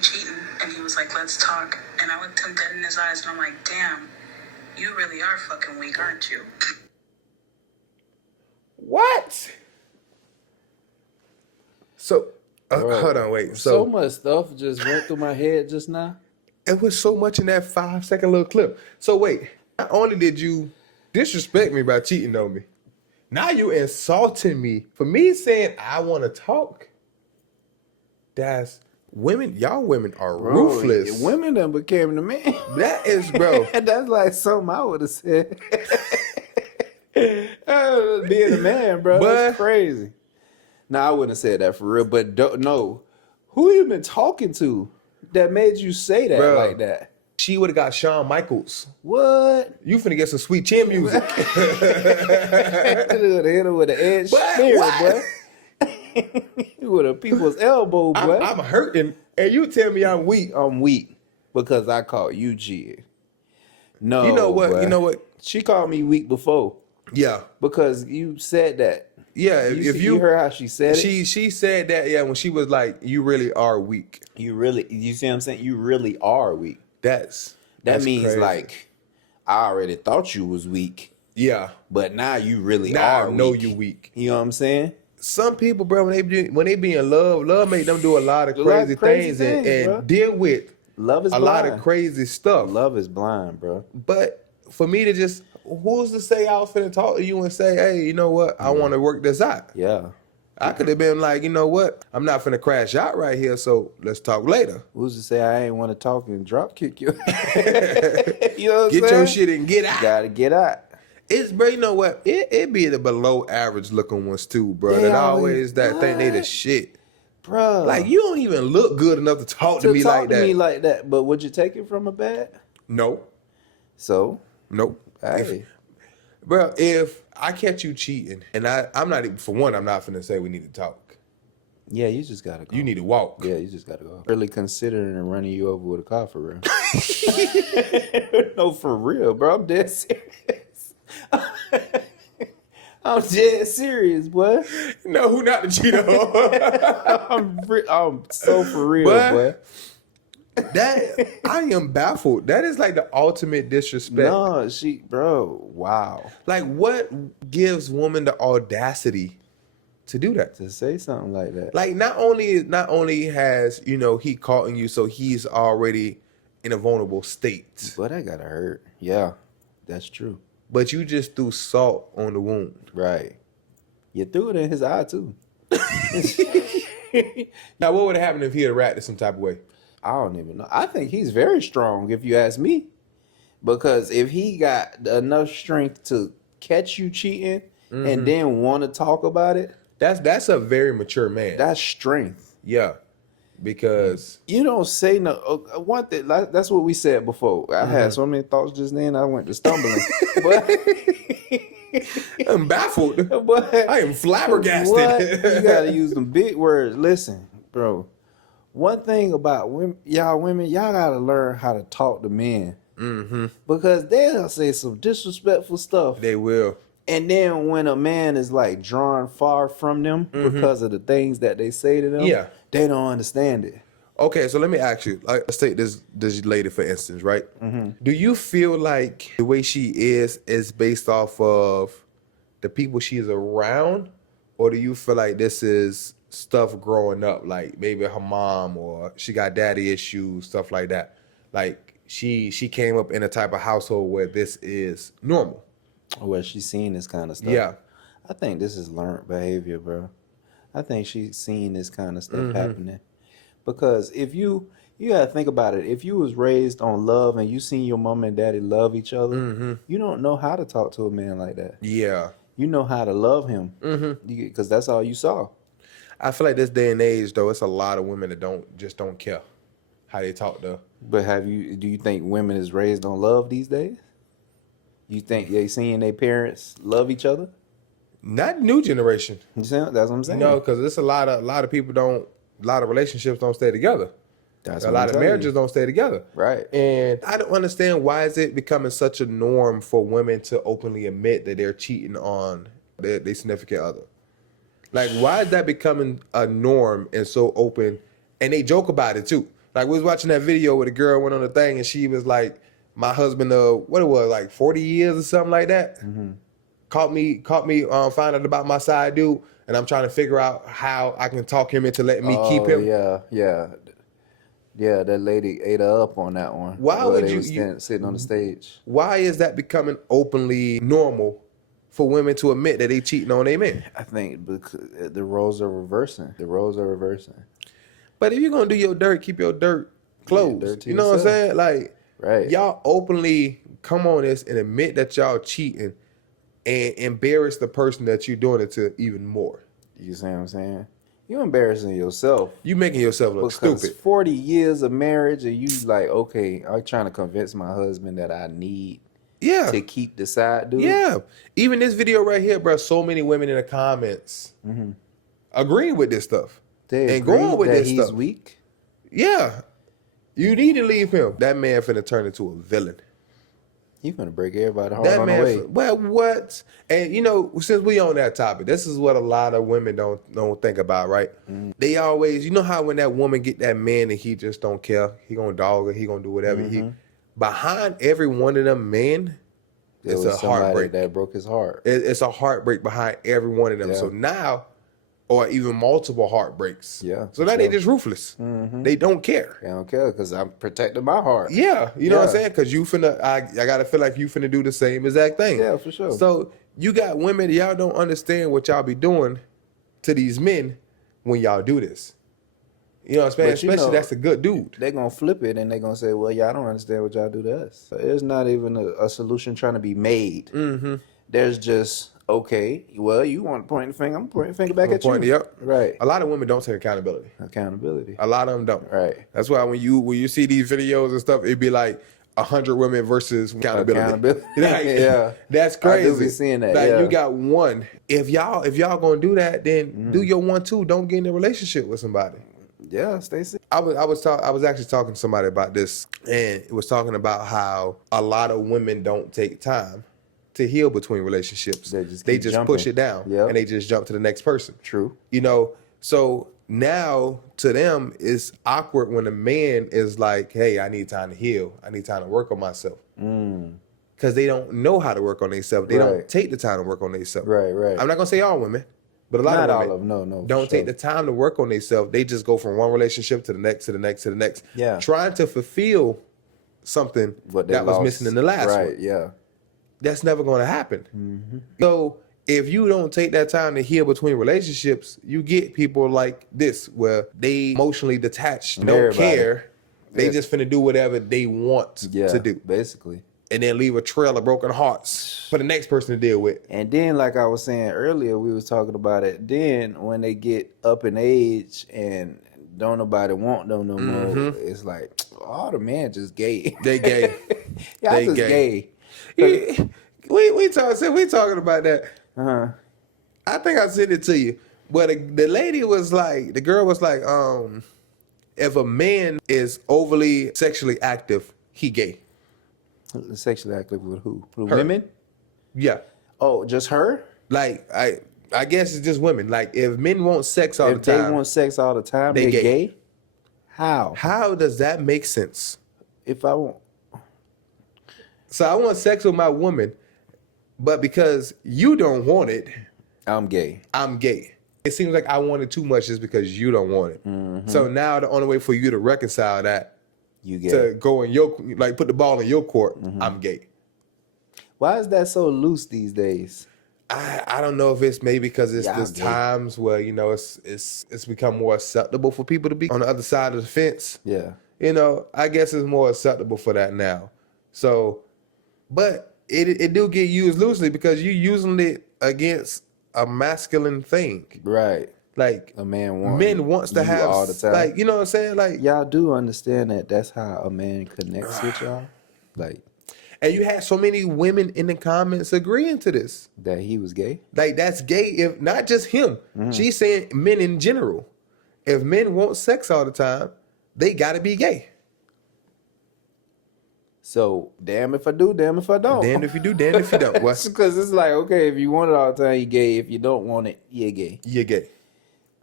ain't cheating. And he was like, let's talk. And I looked him dead in his eyes and I'm like, damn, you really are fucking weak, aren't you? What? So, hold on, wait. So much stuff just went through my head just now. It was so much in that 5-second little clip. So wait, not only did you disrespect me by cheating on me, now you insulting me for me saying I want to talk. That's women. Y'all women are ruthless. Women done became the man. That is, bro. That's like something I would have said. Being a man, bro. That's crazy. Nah, I wouldn't have said that for real. But no, who you been talking to that made you say that like that? She would have got Shawn Michaels. What? You finna get some sweet chin music. Hit her with an edge spirit, boy. With a people's elbow, boy. I'm hurting, and you tell me I'm weak. I'm weak because I called you cheating. No, you know what? Boy. You know what? She called me weak before. Yeah, because you said that. Yeah, if you heard how she said it, she said that. Yeah, when she was like, "You really are weak." You see what I'm saying? You really are weak. That means crazy. Like, I already thought you was weak. Yeah, but now you really are. I know you weak. You know what I'm saying? Some people, bro, when they be in love make them do a lot of crazy things and deal with love is a lot of crazy stuff. Love is blind, bro. But for me to just, who's to say I was finna talk to you and say, hey, you know what? I want to work this out. Yeah. I could have been like, you know what? I'm not finna crash out right here, so let's talk later. Who's to say I ain't want to talk and drop kick you? You know what I'm saying? Get your shit and get out. Gotta get out. It's, bro, you know what? It be the below average looking ones too, bro. That always think they the shit. Bro. Like, you don't even look good enough to talk to me like that. But would you take it from a bad? No. So? Nope. Hey. If I catch you cheating, and I'm not even, for one, I'm not finna say we need to talk. Yeah, you just gotta go. You need to walk. Yeah, you just gotta go. Really considering running you over with a car for real. No, for real, bro. I'm dead serious. I'm dead serious, boy. No, who not to cheat on? I'm so for real, boy. That I am baffled. That is like the ultimate disrespect. No, bro, wow. Like, what gives women the audacity to do that? To say something like that. Like, not only has, he caught you, so he's already in a vulnerable state. But that gotta hurt. Yeah, that's true. But you just threw salt on the wound. Right. You threw it in his eye too. Now, what would have happened if he had reacted some type of way? I don't even know. I think he's very strong, if you ask me. Because if he got enough strength to catch you cheating and then want to talk about it, that's a very mature man. That's strength. Yeah. Because you don't say no. One thing, that's what we said before. I had so many thoughts just then, I went to stumbling. But I'm baffled. But I am flabbergasted. You gotta use them big words. Listen, bro. One thing about women, y'all gotta learn how to talk to men. Because they'll say some disrespectful stuff. They will. And then when a man is like drawn far from them because of the things that they say to them, they don't understand it. Okay, so let me ask you. Let's take this lady for instance, right? Do you feel like the way she is based off of the people she's around, or do you feel like this is stuff growing up, like maybe her mom or she got daddy issues, stuff like that? Like she came up in a type of household where this is normal. Where she's seen this kind of stuff. Yeah. I think this is learned behavior, bro. I think she's seen this kind of stuff happening. Because if you gotta think about it, if you was raised on love and you seen your mom and daddy love each other, you don't know how to talk to a man like that. Yeah. You know how to love him. Because that's all you saw. I feel like this day and age, though, it's a lot of women that don't care how they talk, though. But do you think women is raised on love these days? You think they seeing their parents love each other? Not new generation. That's what I'm saying. No, because it's a lot of people a lot of relationships don't stay together. A lot of marriages don't stay together. Right. And I don't understand, why is it becoming such a norm for women to openly admit that they're cheating on their significant other? Like, why is that becoming a norm and so open? And they joke about it too. Like we was watching that video where the girl went on the thing and she was like, my husband, what it was, like 40 years or something like that. Mm-hmm. Caught me finding out about my side dude, and I'm trying to figure out how I can talk him into letting me keep him. Yeah, that lady ate her up on that one. Why would you sitting on the stage? Why is that becoming openly normal for women to admit that they cheating on their men? I think because the roles are reversing. But if you're gonna do your dirt, keep your dirt closed. You know what I'm saying? Like, right. Y'all openly come on this and admit that y'all cheating and embarrass the person that you're doing it to even more. You see what I'm saying? You're embarrassing yourself. You making yourself look stupid. 40 years of marriage and you like, okay, I'm trying to convince my husband that I need to keep the side dude. Yeah. Even this video right here, bro, so many women in the comments agreeing with this stuff. And going with this stuff. He's weak? Yeah. You need to leave him. That man finna turn into a villain. He finna break everybody heart on the way. Well, what? And you know, since we on that topic, this is what a lot of women don't think about, right? Mm-hmm. They always, you know how when that woman get that man and he just don't care, he gonna dog her, he gonna do whatever. Behind every one of them men, it's a heartbreak that broke his heart. It's a heartbreak behind every one of them. Yeah. So now, or even multiple heartbreaks. Yeah. So now they just ruthless. Mm-hmm. They don't care. They don't care because I'm protecting my heart. Yeah. You know what I'm saying? Because you finna, I gotta feel like you finna do the same exact thing. Yeah, for sure. So you got women, y'all don't understand what y'all be doing to these men when y'all do this. You know what I'm saying? Especially that's a good dude. They're going to flip it and they're going to say, well, y'all don't understand what y'all do to us. So there's not even a solution trying to be made. Mm-hmm. There's just, okay, well, you want to point the finger, I'm pointing the finger back at you. Yep. Right. A lot of women don't take accountability. A lot of them don't. Right. That's why when you see these videos and stuff, it'd be like 100 women versus accountability. Like, yeah. That's crazy. I do be seeing that. Like you got one. If y'all gonna do that, then do your one too. Don't get in a relationship with somebody. Yeah, Stacey. I was actually talking to somebody about this, and it was talking about how a lot of women don't take time to heal between relationships. They just push it down, and they just jump to the next person. True. You know, so now to them it's awkward when a man is like, "Hey, I need time to heal. I need time to work on myself." Because they don't know how to work on themselves. They don't take the time to work on themselves. Right. I'm not gonna say all women. But a lot Not of women all of them, no, don't take the time to work on themselves. They just go from one relationship to the next, to the next, to the next. Yeah. Trying to fulfill something that was missing in the last one. Right, yeah. That's never going to happen. Mm-hmm. So if you don't take that time to heal between relationships, you get people like this where they emotionally detached, don't care. They just finna do whatever they want to do. Basically. And then leave a trail of broken hearts for the next person to deal with. And then, like I was saying earlier, we was talking about it. Then when they get up in age and don't nobody want them no more, it's like, oh, the man just gay. They gay. Y'all just gay. We talking about that. I think I sent it to you. But the lady was like, the girl was like, if a man is overly sexually active, he gay. Sexually active with who? With women? Yeah. Oh, just her? Like I guess it's just women. Like if men want sex all the time. If they want sex all the time, they're gay? How? How does that make sense? If I want... So I want sex with my woman, but because you don't want it... I'm gay. It seems like I want it too much just because you don't want it. Mm-hmm. So now the only way for you to reconcile that you gay. To go in your, like put the ball in your court, I'm gay. Why is that so loose these days? I don't know if it's maybe because there's times where, you know, it's become more acceptable for people to be on the other side of the fence. Yeah. You know, I guess it's more acceptable for that now. So, but it do get used loosely because you're using it against a masculine thing. Right. Like a man wants to have all the time. Like, you know what I'm saying? Like y'all do understand that that's how a man connects with y'all? Like, and you had so many women in the comments agreeing to this. That he was gay? Like that's gay, if not just him. She's saying men in general. If men want sex all the time, they gotta be gay. So damn if I do, damn if I don't. Damn if you do, damn if you don't. Because it's like, okay, if you want it all the time, you're gay. If you don't want it, you're gay. You're gay.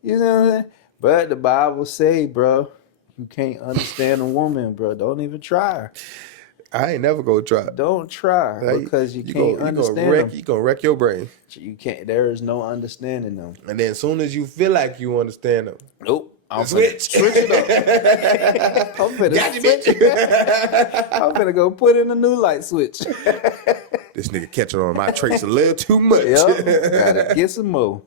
You know what I'm saying? But the Bible say, bro, you can't understand a woman, bro, don't even try. I ain't never gonna try. Don't try Like, because you can't understand them. You gonna wreck your brain. You can't. There is no understanding them. And then as soon as you feel like you understand them, Nope. I'm switch it up. I'm finna got you, bitch. I'm finna go put in a new light switch. This nigga catching on my traits a little too much. Yep. Gotta get some more.